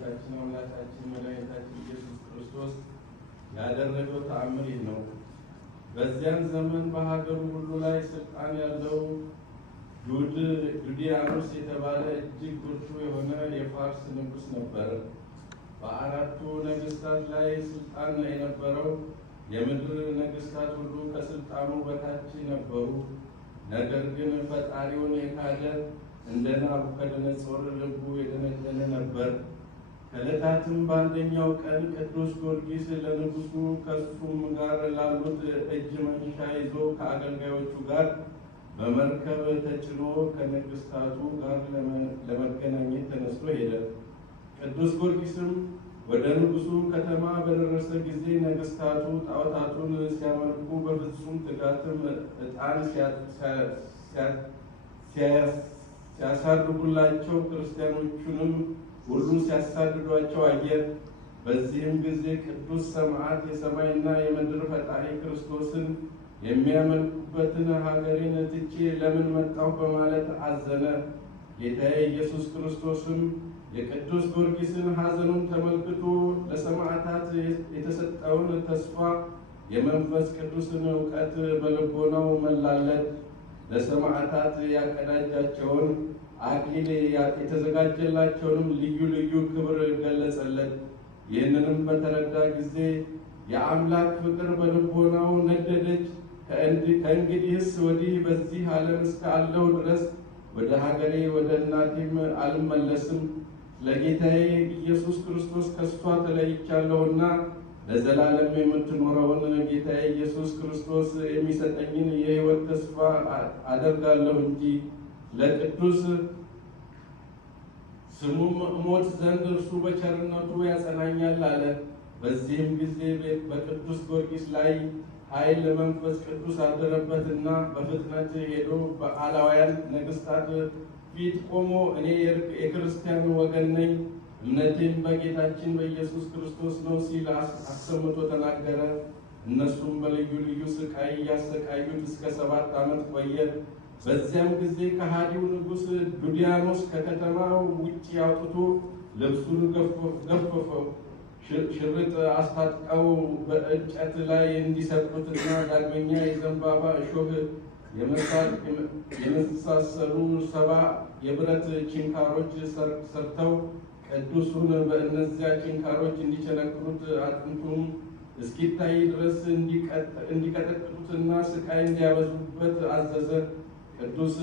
ጌታችን አምላካችን መድኃኒታችን ኢየሱስ ክርስቶስ ያደረገው ተአምር ይህ ነው። በዚያን ዘመን በሀገሩ ሁሉ ላይ ስልጣን ያለው ዱዲያኖስ የተባለ እጅግ ብርቱ የሆነ የፋርስ ንጉሥ ነበር። በአራቱ ነገሥታት ላይ ስልጣን የነበረው የምድር ነገሥታት ሁሉ ከስልጣኑ በታች ነበሩ። ነገር ግን ፈጣሪውን የካደ እንደ ናቡከደነፆር ልቡ የደነደነ ነበር። ከዕለታትም በአንደኛው ቀን ቅዱስ ጊዮርጊስ ለንጉሡ ከእሱም ጋር ላሉት እጅ መንሻ ይዞ ከአገልጋዮቹ ጋር በመርከብ ተጭኖ ከነገሥታቱ ጋር ለመገናኘት ተነስቶ ሄደ። ቅዱስ ጊዮርጊስም ወደ ንጉሡ ከተማ በደረሰ ጊዜ ነገሥታቱ ጣዖታቱን ሲያመልኩ በፍጹም ትጋትም ዕጣን ሲያሳርጉላቸው ክርስቲያኖቹንም ሁሉ ሲያሳድዷቸው አየ። በዚህም ጊዜ ቅዱስ ሰማዕት የሰማይና የምድር ፈጣሪ ክርስቶስን የሚያመልኩበትን ሀገሬን ትቼ ለምን መጣሁ በማለት አዘነ። ጌታዬ ኢየሱስ ክርስቶስም የቅዱስ ጊዮርጊስን ሐዘኑን ተመልክቶ ለሰማዕታት የተሰጠውን ተስፋ የመንፈስ ቅዱስን እውቀት በልቦናው መላለት። ለሰማዕታት ያቀዳጃቸውን አክሊል የተዘጋጀላቸውንም ልዩ ልዩ ክብር ገለጸለት። ይህንንም በተረዳ ጊዜ የአምላክ ፍቅር በልቦናው ነደደች። ከእንግዲህስ ወዲህ በዚህ ዓለም እስካለሁ ድረስ ወደ ሀገሬ ወደ እናቴም አልመለስም። ለጌታዬ ኢየሱስ ክርስቶስ ከእሷ ተለይቻለሁና ለዘላለም የምትኖረውን ጌታዬ ኢየሱስ ክርስቶስ የሚሰጠኝን የሕይወት ተስፋ አደርጋለሁ እንጂ ለቅዱስ ስሙም እሞት ዘንድ እርሱ በቸርነቱ ያጸናኛል አለ። በዚህም ጊዜ በቅዱስ ጊዮርጊስ ላይ ኃይል መንፈስ ቅዱስ አደረበትና በፍጥነት ሄዶ በአላውያን ነገሥታት ፊት ቆሞ እኔ የክርስቲያን ወገን ነኝ፣ እምነቴም በጌታችን በኢየሱስ ክርስቶስ ነው ሲል አሰምቶ ተናገረ። እነሱም በልዩ ልዩ ስቃይ እያሰቃዩት እስከ 7 ዓመት ቆየ። በዚያም ጊዜ ከሃዲው ንጉሥ ዱዲያኖስ ከከተማው ውጭ አውጥቶ ልብሱን ገፈፈው። ሽርጥ አስታጥቀው በእንጨት ላይ እንዲሰቅሉትና ዳግመኛ የዘንባባ እሾህ የመሳሰሉ 70 የብረት ችንካሮች ሰርተው ቅዱሱን በእነዚያ ችንካሮች እንዲቸነክሩት አጥንቱም እስኪታይ ድረስ እንዲቀጠቅጡትና ስቃይ እንዲያበዙበት አዘዘ። ቅዱስ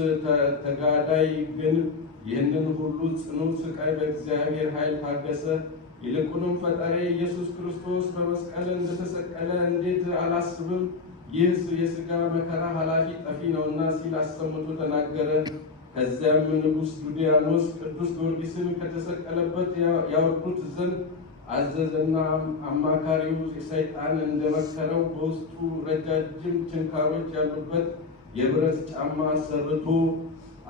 ተጋዳይ ግን ይህንን ሁሉ ጽኑ ስቃይ በእግዚአብሔር ኃይል ታገሰ። ይልቁንም ፈጣሪ ኢየሱስ ክርስቶስ በመስቀል እንደተሰቀለ እንዴት አላስብም? ይህ የሥጋ መከራ ኃላፊ ጠፊ ነውና ሲል አሰምቶ ተናገረ። ከዚያም ንጉሥ ዱዲያኖስ ቅዱስ ጊዮርጊስን ከተሰቀለበት ያወርዱት ዘንድ አዘዘና አማካሪው ሰይጣን እንደመከረው በውስጡ ረጃጅም ችንካሮች ያሉበት የብረት ጫማ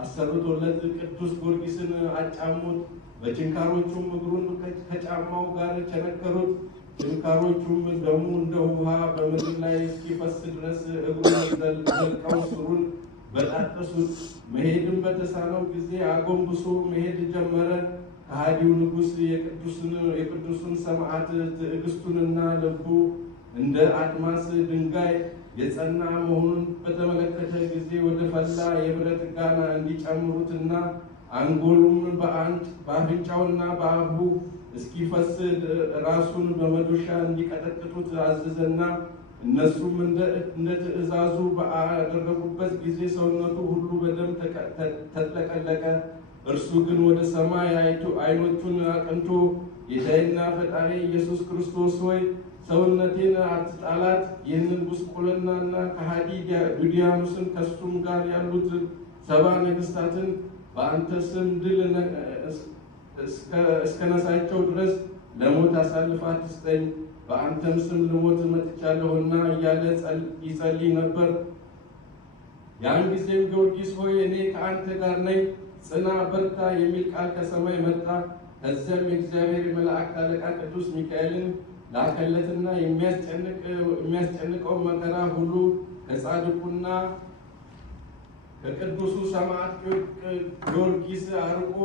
አሰርቶለት ቅዱስ ጊዮርጊስን አጫሙት። በችንካሮቹም እግሩን ከጫማው ጋር ቸነከሩት። ችንካሮቹም ደሙ እንደ ውሃ በምድር ላይ እስኪፈስ ድረስ እግሩን ዘልቀው ስሩን በጣጠሱት። መሄድም በተሳነው ጊዜ አጎንብሶ መሄድ ጀመረ። ከሃዲው ንጉሥ የቅዱሱን ሰማዕት ትዕግስቱንና ልቡ እንደ አድማስ ድንጋይ የጸና መሆኑን በተመለከተ ጊዜ ወደ ፈላ የብረት ጋና እንዲጨምሩትና አንጎሉም በአፍንጫውና በአፉ እስኪፈስ ራሱን በመዶሻ እንዲቀጠቅጡት አዘዘና እነሱም እንደ ትእዛዙ ባደረጉበት ጊዜ ሰውነቱ ሁሉ በደም ተጥለቀለቀ። እርሱ ግን ወደ ሰማይ ዓይኖቹን አቅንቶ ጌታዬና ፈጣሪ ኢየሱስ ክርስቶስ ሆይ ሰውነቴን አትጣላት፣ ይህንን ጉስቁልናና ከሃዲ ዱዲያኖስን ከሱም ጋር ያሉት 70 ነገሥታትን በአንተ ስም ድል እስከነሳቸው ድረስ ለሞት አሳልፈህ አትስጠኝ፣ በአንተም ስም ልሞት መጥቻለሁና እያለ ይጸልይ ነበር። ያን ጊዜም ጊዮርጊስ ሆይ እኔ ከአንተ ጋር ነኝ፣ ጽና፣ በርታ የሚል ቃል ከሰማይ መጣ። ከዚያም የእግዚአብሔር መላእክት አለቃ ቅዱስ ሚካኤልን ላከለትና የሚያስጨንቀው መከራ ሁሉ ከጻድቁና ከቅዱሱ ሰማዕት ጊዮርጊስ አርቆ